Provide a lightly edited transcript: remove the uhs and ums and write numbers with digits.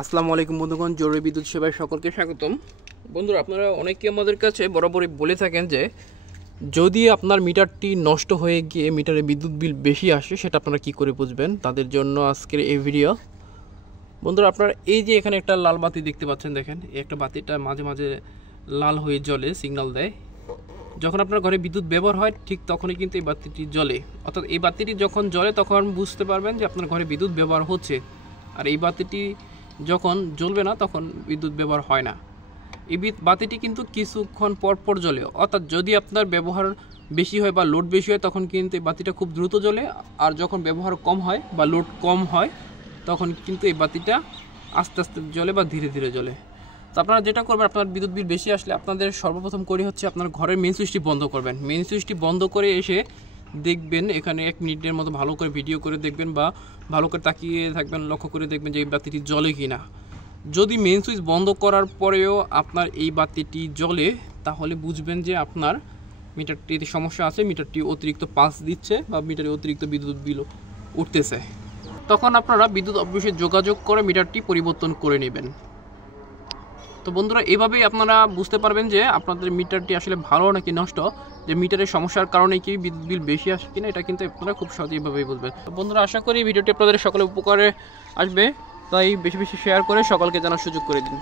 আসসালামু আলাইকুম বন্ধুগণ, জরুরি বিদ্যুৎ সেবায় সকলকে স্বাগতম। বন্ধুরা, আপনারা অনেকেই আমাদের কাছে বরাবরই বলে থাকেন যে যদি আপনার মিটারটি নষ্ট হয়ে গিয়ে মিটারে বিদ্যুৎ বিল বেশি আসে সেটা আপনারা কি করে বুঝবেন, তাদের জন্য আজকের এই ভিডিও। বন্ধুরা, আপনারা এই যে এখানে একটা লাল বাতি দেখতে পাচ্ছেন, দেখেন এই একটা বাতিটা মাঝে মাঝে লাল হয়ে জ্বলে, সিগন্যাল দেয়। যখন আপনার ঘরে বিদ্যুৎ ব্যবহার হয় ঠিক তখনই কিন্তু এই বাতিটি জ্বলে, অর্থাৎ এই বাতিটি যখন জ্বলে তখন বুঝতে পারবেন যে আপনার ঘরে বিদ্যুৎ ব্যবহার হচ্ছে। আর এই বাতিটি যখন জ্বলবে না তখন বিদ্যুৎ ব্যবহার হয় না। এই বাতিটি কিন্তু কিছুক্ষণ পর পর জ্বলে, অর্থাৎ যদি আপনার ব্যবহার বেশি হয় বা লোড বেশি হয় তখন কিন্তু এই বাতিটা খুব দ্রুত জ্বলে, আর যখন ব্যবহার কম হয় বা লোড কম হয় তখন কিন্তু এই বাতিটা আস্তে আস্তে জ্বলে বা ধীরে ধীরে জ্বলে। তো আপনারা যেটা করবেন, আপনার বিদ্যুৎ বিল বেশি আসলে আপনাদের সর্বপ্রথম করে হচ্ছে আপনার ঘরের মেইন সুইচটি বন্ধ করবেন। মেইন সুইচটি বন্ধ করে এসে দেখবেন, এখানে 1 মিনিটের মতো ভালো করে ভিডিও করে দেখবেন বা ভালো করে তাকিয়ে থাকবেন, লক্ষ্য করে দেখবেন যে এই বাতিটি জ্বলে কি না। যদি মেইন সুইচ বন্ধ করার পরেও আপনার এই বাতিটি জ্বলে তাহলে বুঝবেন যে আপনার মিটারটিতে সমস্যা আছে, মিটারটি অতিরিক্ত পাস দিচ্ছে বা মিটারে অতিরিক্ত বিদ্যুৎ বিল উঠতেছে। তখন আপনারা বিদ্যুৎ অফিসে যোগাযোগ করে মিটারটি পরিবর্তন করে নেবেন। তো বন্ধুরা, এইভাবেই আপনারা বুঝতে পারবেন যে আপনাদের মিটারটি আসলে ভালো নাকি নষ্ট, যে মিটারের সমস্যার কারণে কি বিদ্যুৎ বিল বেশি আসে কিনা, এটা কিন্তু আপনারা খুব সহজেই এইভাবেই বুঝবেন। তো বন্ধুরা, আশা করি ভিডিওটি আপনাদের সকলে উপকারে আসবে, তাই বেশি বেশি শেয়ার করে সকলকে জানার সুযোগ করে দিন।